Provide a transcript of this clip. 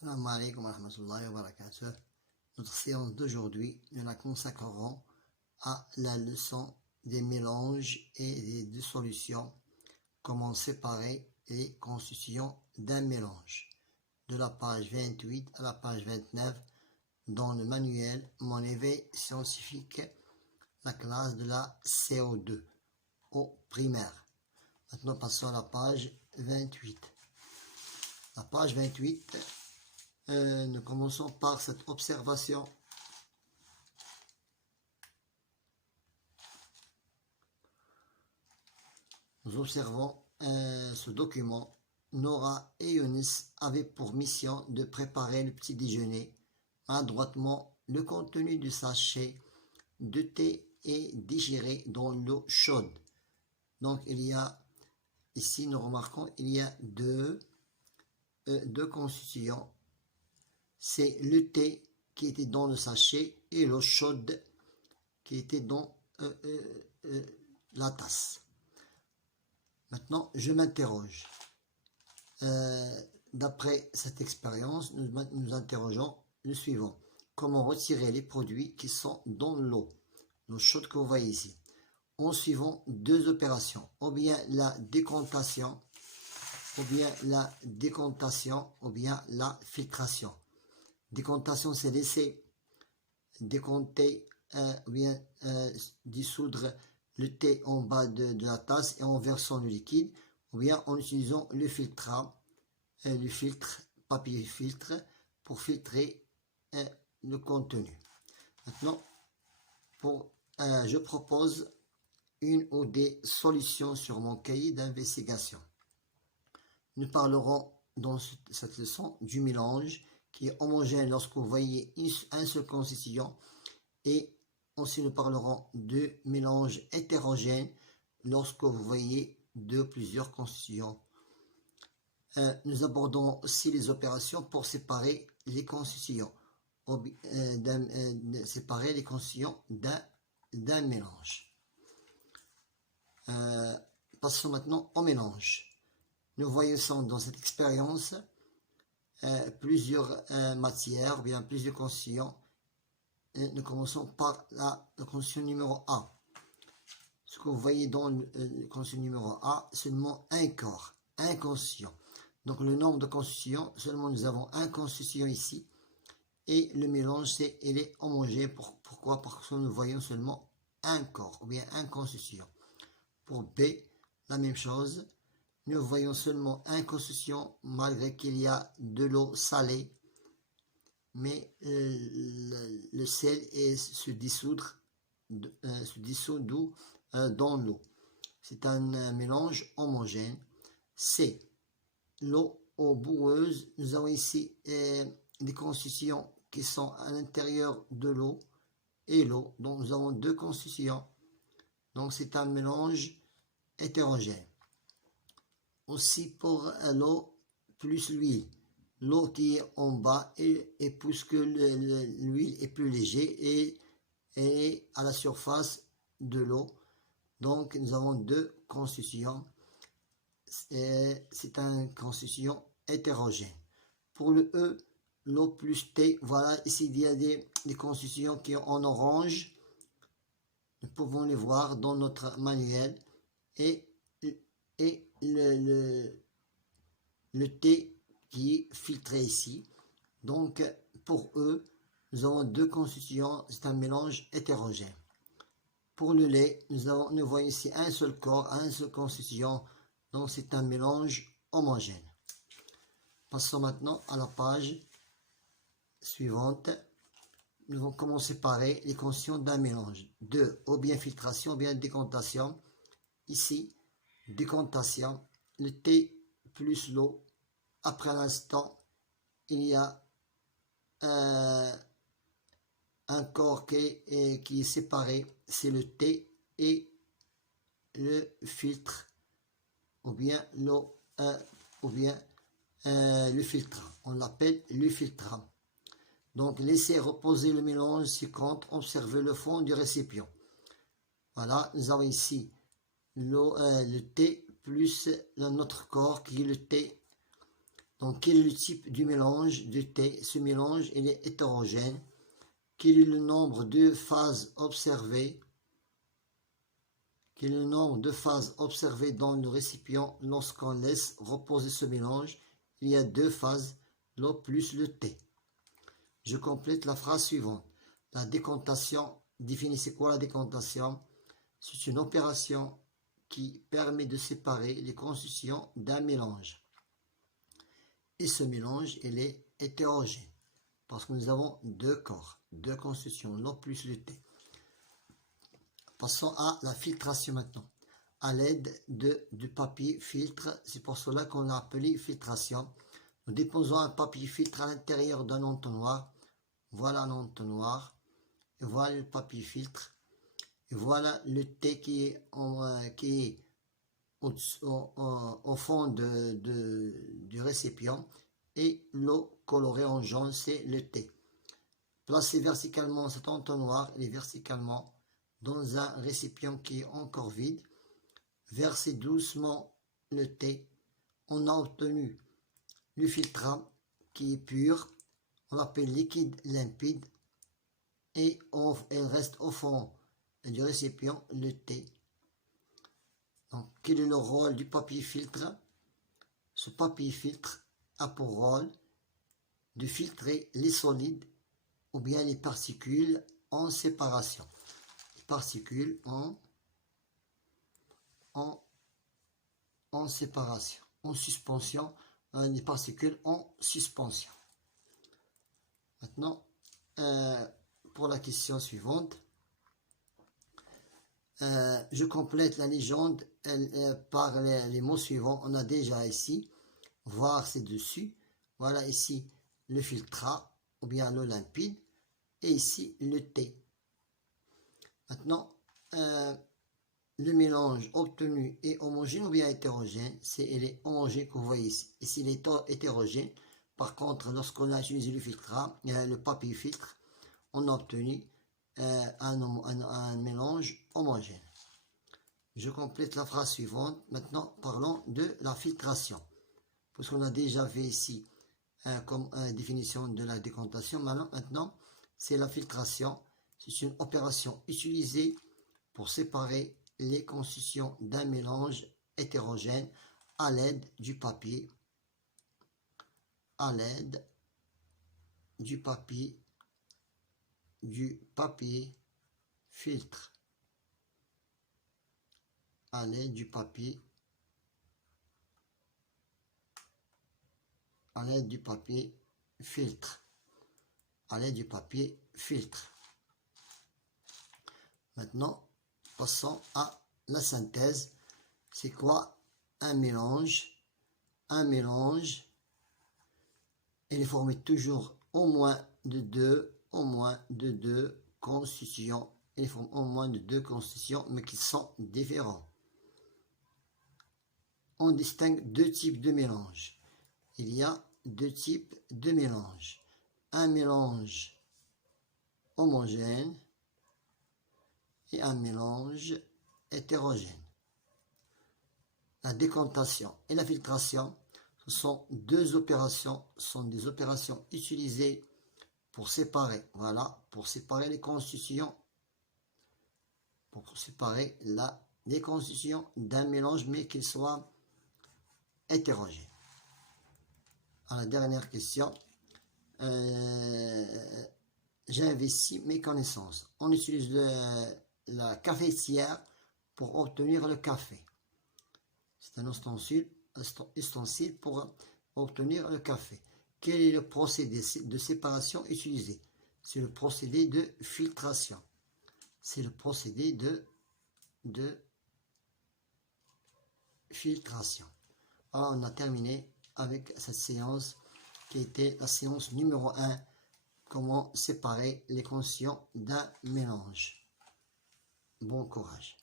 Salam alaikum wa rahmatullahi wa barakatuh. Notre séance d'aujourd'hui, nous la consacrerons à la leçon des mélanges et des dissolutions, comment séparer les constitutions d'un mélange, de la page 28 à la page 29 dans le manuel Mon éveil scientifique, la classe de la CO2 au primaire. Maintenant passons à la page 28. La page 28, nous commençons par cette observation. Nous observons ce document. Nora et Younis avaient pour mission de préparer le petit déjeuner. Maladroitement, le contenu du sachet de thé est digéré dans l'eau chaude. Donc il y a, ici nous remarquons, il y a deux constituants. C'est le thé qui était dans le sachet et l'eau chaude qui était dans la tasse. Maintenant, je m'interroge. D'après cette expérience, nous interrogeons le suivant. Comment retirer les produits qui sont dans l'eau chaude que vous voyez ici, en suivant deux opérations, ou bien la décantation, ou bien la filtration. Décantation, c'est laisser décompter ou bien dissoudre le thé en bas de la tasse et en versant le liquide, ou bien en utilisant le filtre, papier filtre, pour filtrer le contenu. Maintenant, je propose une ou des solutions sur mon cahier d'investigation. Nous parlerons dans cette leçon du mélange qui est homogène lorsque vous voyez un seul constituant, et aussi nous parlerons de mélange hétérogène lorsque vous voyez plusieurs constituants. Nous abordons aussi les opérations pour séparer les constituants, d'un mélange. Passons maintenant au mélange. Nous voyons dans cette expérience plusieurs matières, bien plusieurs constituants. Nous commençons par le constituant numéro A. Ce que vous voyez dans le constituant numéro A, seulement un corps, un constituant. Donc le nombre de constituants, seulement nous avons un constituant ici. Et le mélange, il est homogène. Pourquoi? Parce que nous voyons seulement un corps, ou bien un constituant. Pour B, la même chose. Nous voyons seulement un constituant, malgré qu'il y a de l'eau salée. Mais le sel se dissout dans l'eau. C'est un mélange homogène. C, l'eau boueuse. Nous avons ici des constituants qui sont à l'intérieur de l'eau et l'eau. Donc nous avons deux constituants. Donc c'est un mélange hétérogène. Aussi pour l'eau plus l'huile. L'eau qui est en bas, et puisque l'huile est plus légère et est à la surface de l'eau. Donc nous avons deux constituants. C'est un constituant hétérogène. Pour le E, l'eau plus T, voilà, ici il y a des constituants qui sont en orange. Nous pouvons les voir dans notre manuel. Et le thé qui est filtré ici. Donc pour eux, nous avons deux constituants, c'est un mélange hétérogène. Pour le lait, nous voyons ici un seul corps, un seul constituant, donc c'est un mélange homogène. Passons maintenant à la page suivante. Nous allons commencer par les constituants d'un mélange. Deux, ou bien filtration, ou bien décantation. Ici, décantation, le thé plus l'eau. Après l'instant, il y a un corps qui est séparé, c'est le thé et le filtre, ou bien l'eau, ou bien le filtre. On l'appelle le filtrant. Donc, laissez reposer le mélange 6 comptes, observez le fond du récipient. Voilà, nous avons ici le thé plus notre corps qui est le thé Donc, quel est le type du mélange de thé? Ce mélange, il est hétérogène. Quel est le nombre de phases observées? Quel est le nombre de phases observées dans le récipient lorsqu'on laisse reposer ce mélange? Il y a 2 phases, l'eau plus le thé. Je complète la phrase suivante. La décantation, définissez quoi la décantation? C'est une opération qui permet de séparer les constitutions d'un mélange. Et ce mélange, il est hétérogène. Parce que nous avons 2 corps, 2 constitutions, l'eau plus le thé. Passons à la filtration maintenant. À l'aide du papier filtre, c'est pour cela qu'on l'a appelé filtration. Nous déposons un papier filtre à l'intérieur d'un entonnoir. Voilà l'entonnoir. Et voilà le papier filtre. Et voilà le thé qui est au fond du récipient. Et l'eau colorée en jaune, c'est le thé. Placez verticalement cet entonnoir, il est verticalement dans un récipient qui est encore vide. Versez doucement le thé. On a obtenu le filtrant qui est pur. On l'appelle liquide limpide. Et il reste au fond du récipient le thé. Donc, quel est le rôle du papier filtre? Ce papier filtre a pour rôle de filtrer les solides ou bien les particules en séparation. Les particules en séparation, en suspension, les particules en suspension. Maintenant, pour la question suivante, je complète la légende par les mots suivants. On a déjà ici, voir c'est dessus. Voilà ici le filtrat ou bien l'eau limpide. Et ici le thé. Maintenant, le mélange obtenu est homogène ou bien hétérogène. Il est homogène que vous voyez ici. Ici, il est hétérogène. Par contre, lorsqu'on a utilisé le filtrat, le papier filtre, on a obtenu un mélange homogène. Je complète la phrase suivante. Maintenant, parlons de la filtration. Parce qu'on a déjà fait ici comme définition de la décantation. Maintenant, c'est la filtration. C'est une opération utilisée pour séparer les constitutions d'un mélange hétérogène à l'aide du papier. À l'aide du papier filtre. À l'aide du papier. À l'aide du papier filtre. À l'aide du papier filtre. Maintenant, passons à la synthèse. C'est quoi un mélange? Un mélange, il est formé toujours au moins de deux constitutions. Il forme au moins de 2 constitutions, mais qui sont différents. On distingue 2 types de mélange. Il y a 2 types de mélange. Un mélange homogène et un mélange hétérogène. La décantation et la filtration, ce sont 2 opérations, sont des opérations utilisées pour séparer, voilà, pour séparer les constitutions, pour séparer les constitutions d'un mélange, mais qu'il soit hétérogène. À la dernière question, j'ai investi mes connaissances. On utilise la cafetière pour obtenir le café. C'est un ustensile pour obtenir le café. Quel est le procédé de séparation utilisé? C'est le procédé de filtration. C'est le procédé de filtration. Alors, on a terminé avec cette séance qui était la séance numéro 1. Comment séparer les constitutions d'un mélange. Bon courage.